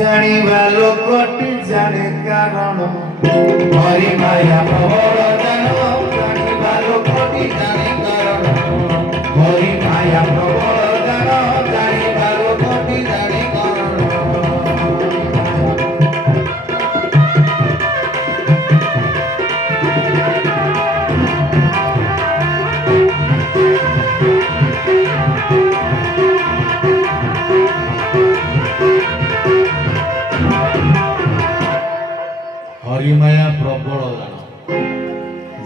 ଜାଣିବା ଲୋକଟି ଜାଣେ କାରଣ ହରି ମାୟା ପ୍ରବଳ ଜାଣ ଜାଣିବା ଲୋକଟି ଜାଣେ କାରଣ ହରି ମାୟା ପ୍ରବଳ ଜାଣ ଜାଣିବା ଲୋକଟି ଜାଣେ କାରଣ हरिमाया प्रबल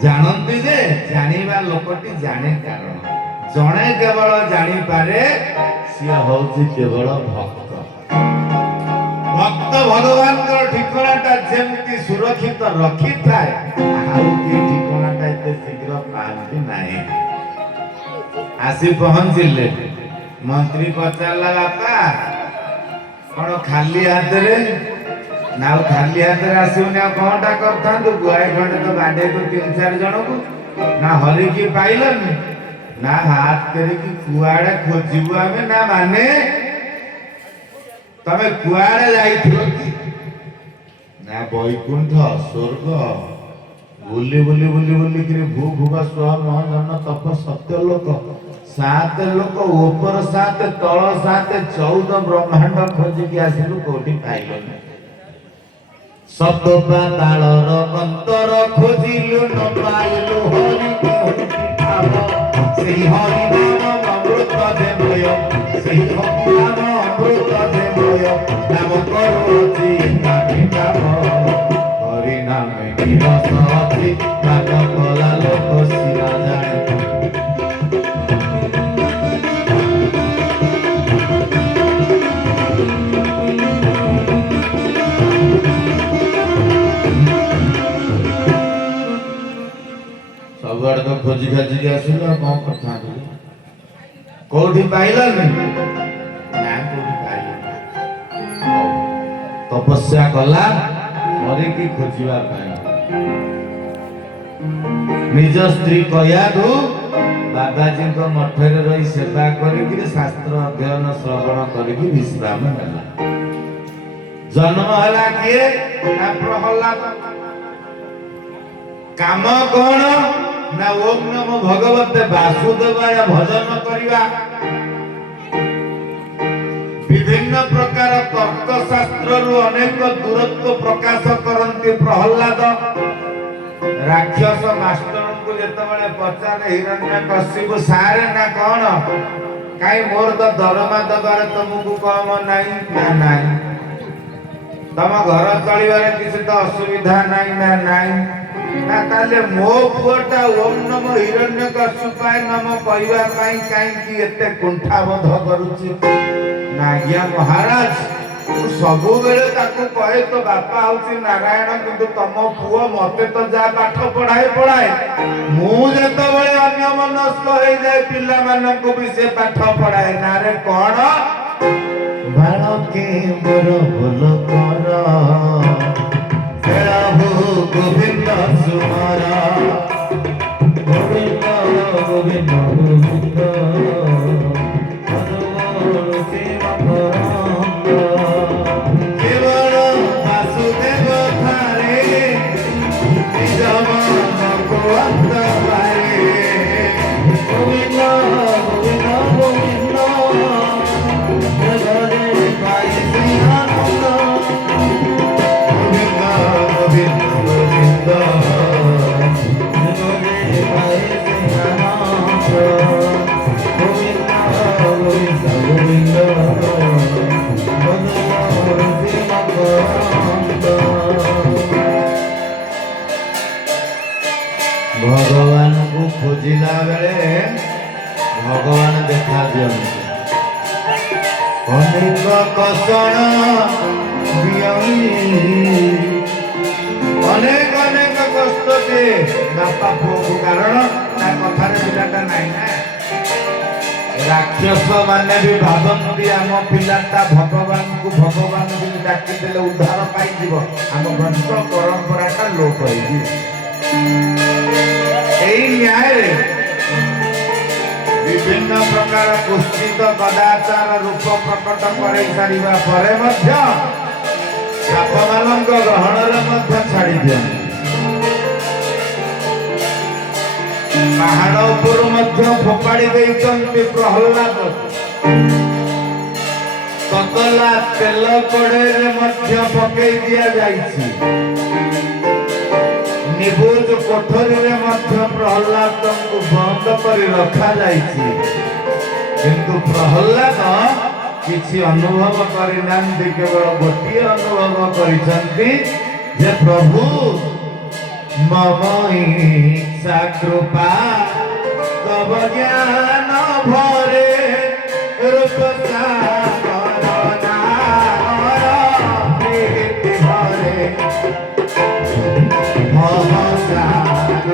जानती जे जानिबा लोकटी जाने कारण जणे केवल जानी पारे सिया होउची केवल भक्त भक्त भगवान को ठिकानाटा जेमती सुरक्षित रखी थाए आउ के ठिकानाटा एते शीघ्र पांती नाही आसी पहुंचिले मंत्री पचारला बापा कोन खाली हाथ रे ना खाली हाथ आसुनि कौनटा करता गुआई खंडे तो बांधे तो 3-4 जन को ना हरि की पाइलनि ना हाथ करी कुआड़े खोजबू आमे ना माने तमे कुआड़े जाइथिलो कि ना वैकुंठ स्वर्ग बुली बुली बुली बुली कि भू भूग स्व मह जन तप सत्य लोक 7 लोक ऊपर 7 तल 7 14 ब्रह्मांड खोज की आसिलु कोठी पाइलनि सप्त पातालर अंतर खोजिलु न पाइलु हरि सेही हरि नाम अमृत देवय सेही हरि नाम अमृत देवय नाम करोति नाम हरि नाम निरसति नाम कला लोक सिना जाने सबआड़ तो खोजी खाजी के आसिल कौन करता कोठी पाइलनि ना कोठी पाइलनि तपस्या कला मरे की खोजिबा पाई निज स्त्री कयाडू बाबाजी को मठरे रही सेवा करी शास्त्र अध्ययन श्रवण करी विश्राम नेला जन्म हला किए ना प्रहलाद काम कौन ना ओम नमो भगवते वासुदेवाय भजन करिवा विभिन्न प्रकार तर्क शास्त्र रु अनेक दूरत्व प्रकाश करंती प्रहलाद राक्षस मास्टर को जेतबेले पचारे हिरण्यकशिपु सारे ना कौन काई मोर तो दरमा दबारे तुमको कम नहीं ना नहीं तम घर चलिबारे किसी तो असुविधा नहीं ना नहीं ना ताले मो पुअटा ओम नमो हिरण्यकशिपाय नमो कहवा पाई काई की एते कुंठाबोध करूची नागिया महाराज तू सब बेले ताको कहे तो बापा होची नारायण किंतु तम पुओ मते तो जा पाठ पढ़ाए मु जेतो बेले अन्य मनस्क होई जाय पिल्ला मानन को भी से पाठ पढ़ाए ना रे कोन बालके मोर भलो कर गोविंद सुमारा गोविंद गोविंद गोविंद केवल वासुदेव थारे निज मन को अंतराए गोविंद गोविंद गोविंद जगरे पाई आनंद भगवान को खोजिला बेले भगवान देखा दियंती अनेक कषण अनेक अनेक कष्ट दिए बापा पुओ को कारण ता कथार पिलाटा नहीं ना राक्षस माने भी भावती आम पिलाटा भगवान को भगवान भी डाकी देले उद्धार पाई जीव आम वंश परंपराटा लोप होई एई न्याय विभिन्न प्रकार पुष्टित कदाचार रूप प्रकट कर सारिबा परे मध्य ସାପମାନଙ୍କ ଗ୍ରହଣରେ ମଧ୍ୟ ଛାଡ଼ି ଦିଅନ୍ତି। ପାହାଡ଼ ଉପରୁ ମଧ୍ୟ ଫୋପାଡ଼ି ଦେଇଛନ୍ତି ପ୍ରହ୍ଲାଦ। ତତଲା ତେଲ କଡ଼େଇରେ ମଧ୍ୟ ପକେଇ ଦିଆଯାଇଛି। ନିବୁଜ କୋଠରୀରେ ମଧ୍ୟ ପ୍ରହ୍ଲାଦଙ୍କୁ ବନ୍ଦ କରି ରଖାଯାଇଛି। କିନ୍ତୁ ପ୍ରହ୍ଲାଦ କିଛି ଅନୁଭବ କରିନାହାନ୍ତି। କେବଳ ଗୋଟିଏ ଅନୁଭବ କରିଛନ୍ତି ଯେ ପ୍ରଭୁ ମମ ଇଚ୍ଛା କୃପା ତବ ଜ୍ଞାନ ଭରେ ରୂପ ସାଗର ନାର ପ୍ରୀତି ଭରେ ମମ ସାଗର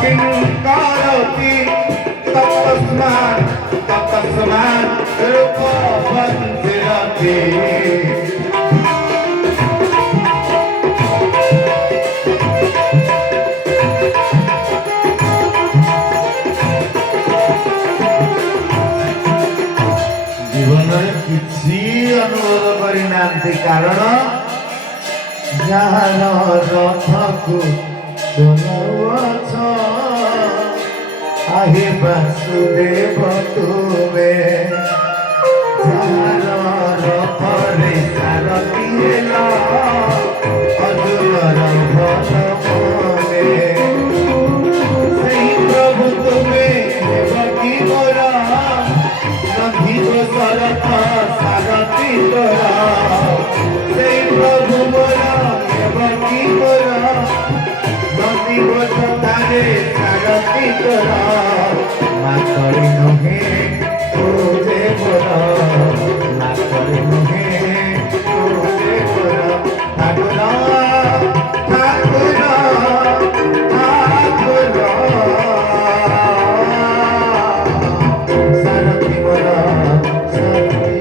किंकरोति तस्मात् रूपवन्तिरति। जीवନରେ କିଛି ଅନୁଭବ କରିନାହାନ୍ତି। କାରଣ ଯାହାର ରଥକୁ ଚଲାଉଛ आहे वासुदेव तुमे जाହାର ରଥରେ ସାରଥୀ ହେଲ ଅର୍ଜୁନର ଭଲ ମନେ। ସେହି ପ୍ରଭୁ ତୁମେ ଦେବକୀ ମୋର ନନ୍ଦିଘୋଷ ରଥ ସାରଥୀ ତୋର। ସେହି ପ୍ରଭୁ ମୋର ଦେବକୀ ମୋର ନନ୍ଦିଘୋଷ ତାରେ ସାରଥୀ ତୋର। ମାତଳି ନୁହେଁ ତୁ ଯେ ମୋର ମାତଳି ନୁହେଁ ତୁ ଯେ ମୋର ଠାକୁର ଠାକୁର ଠାକୁର ସାରଥୀ ମୋର ସାରଥୀ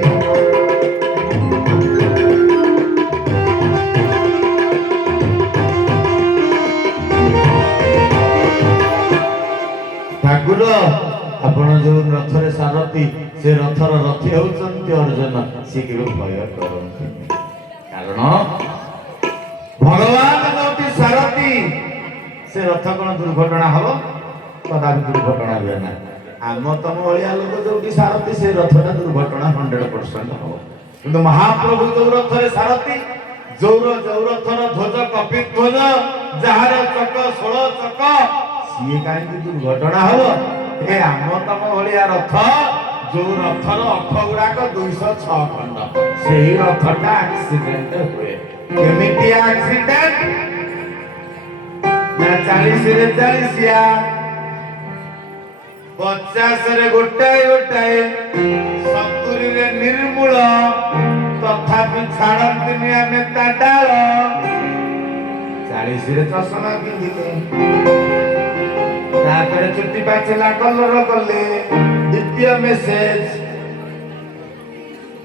ଠାକୁର ଆପଣ ଯୋଉ ରଥରେ ସାରଥୀ ସେ ରଥର ରଥୀ ହେଉଛନ୍ତି ଅର୍ଜୁନ। ଶୀଘ୍ର ଭୟ କରନ୍ତି। କାରଣ ଭଗବାନ ଯୋଉଠି ସାରଥୀ ସେ ରଥ କଣ ଦୁର୍ଘଟଣା ହବ? କଦାପି ଦୁର୍ଘଟଣା ହୁଏ ନା। ଆମ ତମ ଭଳିଆ ଲୋକ ଯୋଉଠି ସାରଥୀ ସେ ରଥଟା ଦୁର୍ଘଟଣା 100% ହବ। କିନ୍ତୁ ମହାପ୍ରଭୁ ଯୋଉ ରଥରେ ସାରଥୀ ଯୋଉ ରଥର ଧ୍ୱଜ କପି ଧ୍ୱଜ ଯାହାର ଚକ 16 ଚକ ସିଏ କାହିଁକି ଦୁର୍ଘଟଣା ହବ? ଏ ଆମ ତମ ଭଳିଆ ରଥ ଯୋଉ ରଥର ଅଖ ଗୁଡାକ 206 ଖଣ୍ଡ ସେଇ ରଥଟା ଆକ୍ସିଡେଣ୍ଟ ହୁଏ। କେମିତି ଆକ୍ସିଡେଣ୍ଟ ନା 40ରେ 40 50ରେ ଗୋଟାଏ ଗୋଟାଏ 70ରେ ନିର୍ମୂଳ ତଥାପି ଛାଡନ୍ତିନି ଆମେ ତା ଡାଳ। 40ରେ ଚଷମା ପିନ୍ଧିଲେ ତାପରେ ଚୁଟି ପାଚିଲା କଲର କଲେ। ଦ୍ୱିତୀୟ ମେସେଜ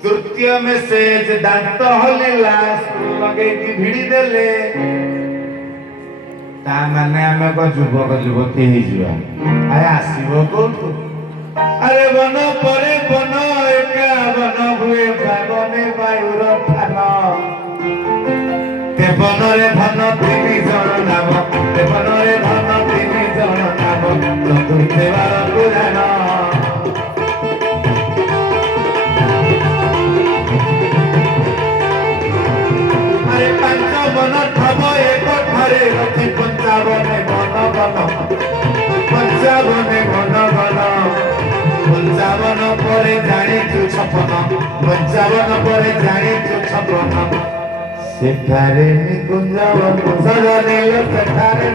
ତୃତୀୟ ମେସେଜ ଦାନ୍ତ ହଲିଲା ଲଗେଇକି ଭିଡି ଦେଲେ। ତା ମାନେ ଆମେ ଯୁବକ ଯୁବତୀ ହେଇଯିବା। ଆରେ ଆସିବ କୋଉଠୁ? ଆରେ ବନ ପରେ ବନ ଏକା ବନ ହୁଏ ଭାବନେ ବାୟୁର ଥାନ। ଦେବନରେ ଧନ 3 ଜଣ ନାମ ଦେବନରେ ଧନ 3 ଜଣ ନାମ ଚତୁର୍ଥେବାର ପୁରାଣ। ଆରେ 5 ବନ ଥବ ଏକ ଠାରେ ରଖି 55 ବନ ବନ 55 ବନ ବନ 55 ପରେ ଜାଣିଛୁ 56 55 ପରେ ଜାଣିଛୁ 56 ସେଠାରେ ନିକୁଞ୍ଜ ବନ ସଜା ନେଲ ସେଠାରେ